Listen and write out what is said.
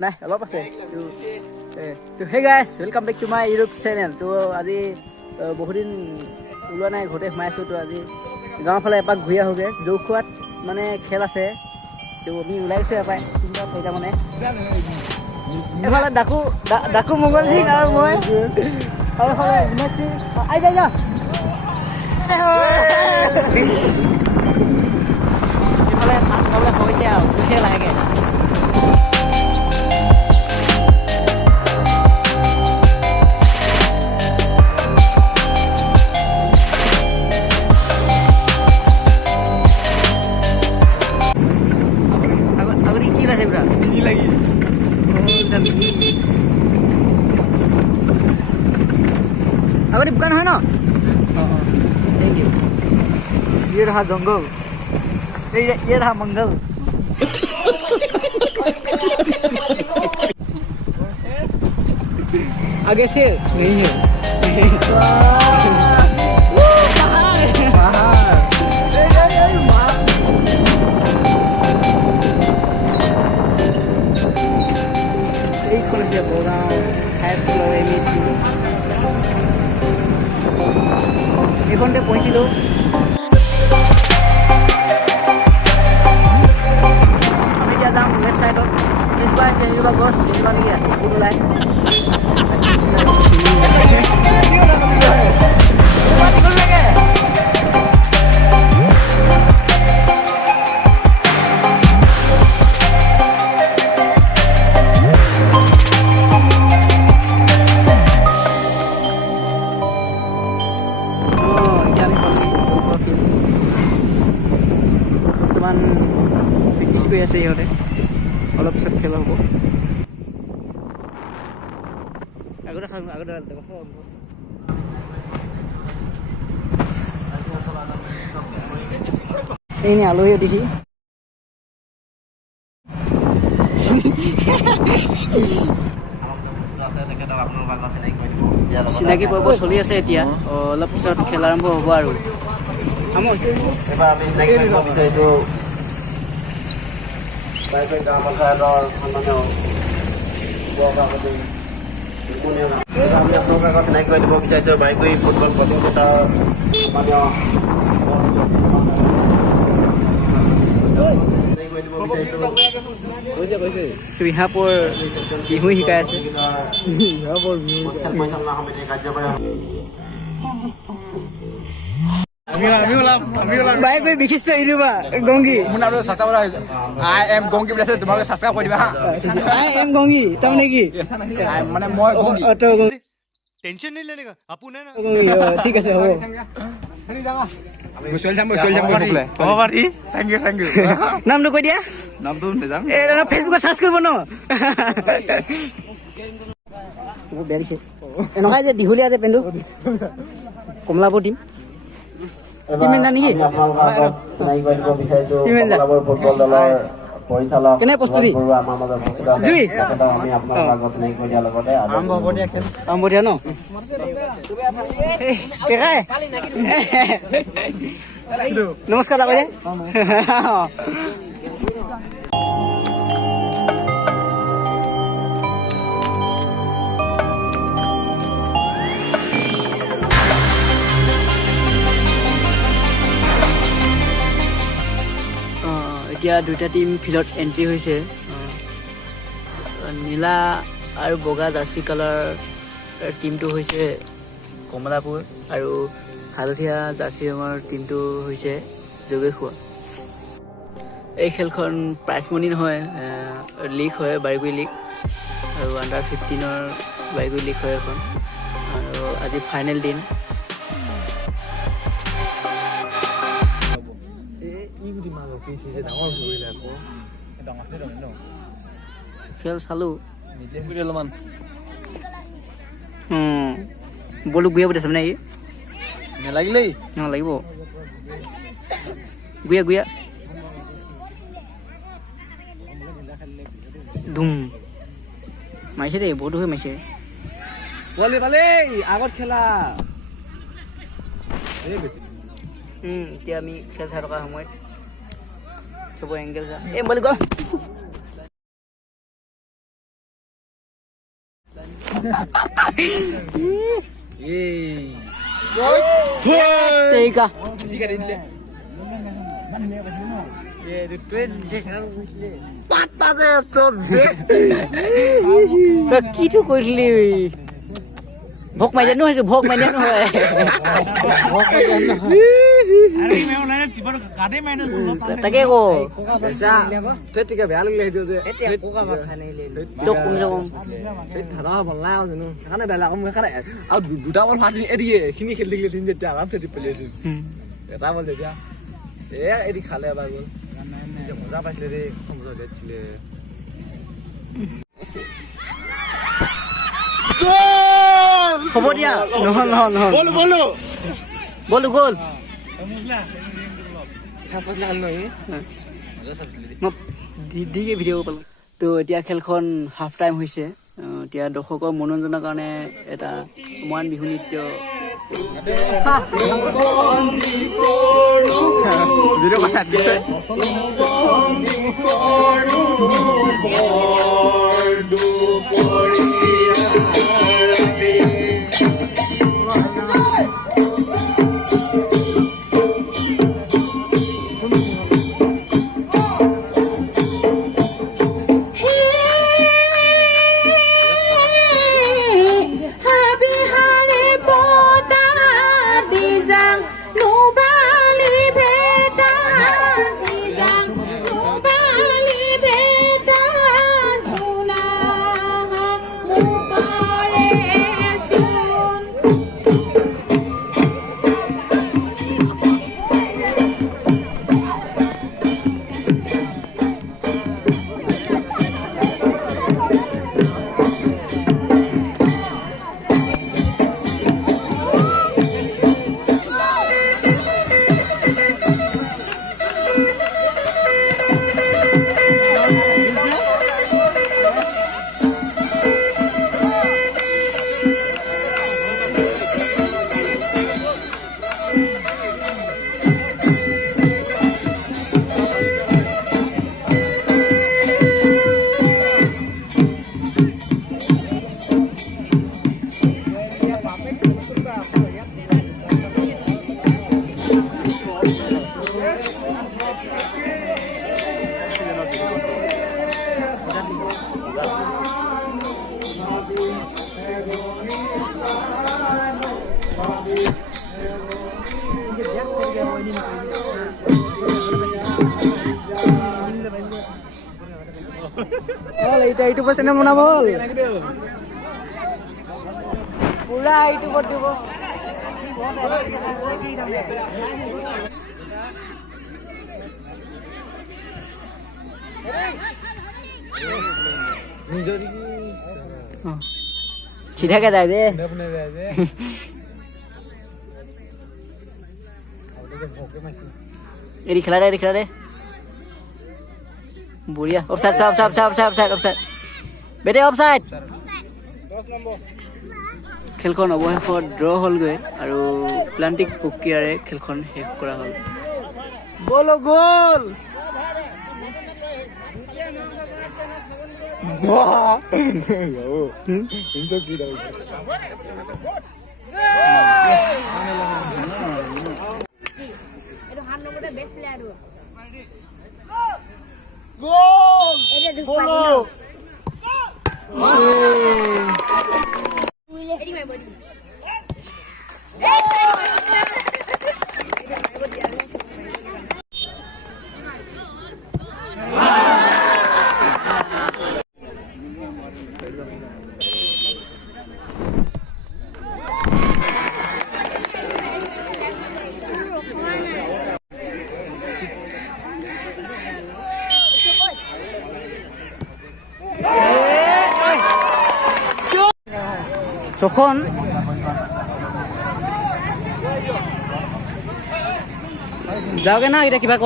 নাই অলপ আছে তো hey guys welcome back to my YouTube channel তো আজি বহুত দিন ওলোৱা নাই ঘৰতে সোমাই আছোঁ তো আজি গাঁৱৰ ফালে এপাক ঘূৰি আহোঁগৈ জৌখোৱাত মানে খেল আছে তো আমি ওলাইছোঁ এপাক 3-4টা মানে এফালে ডাকু মংগল সিং আৰু মই আৰু এফালে আই যাই যা এইফালে ভাত খাবলৈ হৈছে আৰু কৈছে লাহেকৈ আগতে দোকান হয় ন थैंक यू ये रहा जंगल ये रहा मंगल आगे से नहीं है এইখনতে পঢ়িছিলোঁ আমি এতিয়া যাম লেফ্ট ছাইডত পিছবাৰ আছে সেইজোপা গছ দেখিবা নেকি ফুল ওলাই প্ৰেক্টিছ কৰি আছে ইহঁতে অলপ পিছত খেল হ'ব এনেই আলহী অতিথি চিনাকি পৰ্ব চলি আছে এতিয়া অলপ পিছত খেল আৰম্ভ হ'ব আৰু আমি আপোনালোকৰ আগত চিনাকি কৰি দিব বিচাৰিছোঁ বাইকুৰি ফুটবল প্ৰতিযোগিতাৰ ৰিহাপুৰ বিহু শিকাই আছে খেল পৰিচালনা সমিতিৰ কাৰ্যবাহী বাইক বিশিষ্ট ইউটিউবাৰ গংগী I am গংগী বুলি আছে তোমালোকে সাবস্ক্ৰাইব কৰি দিবা হা I am গংগী তাৰমানে কি মানে মই গংগী টেনশ্যন नहीं लेने का আপু নাই না ঠিক আছে হ'ব থ্যাংক ইউ নামটো কৈ দিয়া নামটো নেজানো ফেচবুকত চাৰ্চ কৰিব ন বেয়া দিছে এনেকুৱাই যে দীঘলীয়া যে পেণ্টটো কমলাপুৰ টিম কেনে প্ৰস্তুতি আৰম্ভ দিয়া ন নমস্কাৰ ডাঙৰীয়া এতিয়া দুটা টিম ফিল্ডত এণ্ট্ৰি হৈছে নীলা আৰু বগা জাৰ্চি কালাৰ টিমটো হৈছে কমলাপুৰ আৰু হালধীয়া জাৰ্চি ৰঙৰ টিমটো হৈছে যোগেশোৱা এই খেলখন প্ৰাইজ মনি নহয় লীগ হয় বাৰিগুৰি লীগ আৰু আণ্ডাৰ 15ৰ বাৰিগুৰি লীগ হয় এখন আৰু আজি ফাইনেল দিন খেল চালো অলপমান বলো গুয়া পঠাইছে মানে এই নালাগিলেই নালাগিব গুয়া গুয়া ধুম মাৰিছে দেই বহুত হৈ মাৰিছে বলে বলে আগত খেলা এতিয়া আমি খেল চাই থকা সময়ত চবৰ এংগেল যা এই বলি গ'ল তেৰিকা কিটো কৰিছিলি ভোক মাৰি দিয়া নহয় ভোক মাৰি দিয়া নহয় তাকে ক বেয়া লাগিলে সেইটো যে তোক কমছে কম ধাৰা ভাল নাই সেইকাৰণে বেয়া লাগে সেইকাৰণে আৰু দুটা বল ফাটি এদিয়ে এইখিনি খেলি থাকিলে তেতিয়া আৰামছে পেলাই এটা বল তেতিয়া এদি খালে এবাৰ গ'ল মজা পাইছিলে দেই মজা দিছিলে হ'ব দিয়া নহয় নহয় নহয় বলো গ'ল দিকে ভিডিঅ' পালোঁ তো এতিয়া খেলখন হাফ টাইম হৈছে এতিয়া দৰ্শকৰ মনোৰঞ্জনৰ কাৰণে এটা মৰাণ বিহু নৃত্য ইউটিউব চেনেল বনাব হ'ল পুৰা ইউটিউবত দিব চিধাকে যায় দে এৰি খেলা দে বঢ়িয়া অফসাইড বেটে অফসাইড খেলখন অৱশেষত ড্ৰ হ'লগৈ আৰু প্লান্টিক প্ৰক্ৰিয়াৰে খেলখন শেষ কৰা হ'ল বলো গ'ল যখন যাওগে না এটা কিবা ক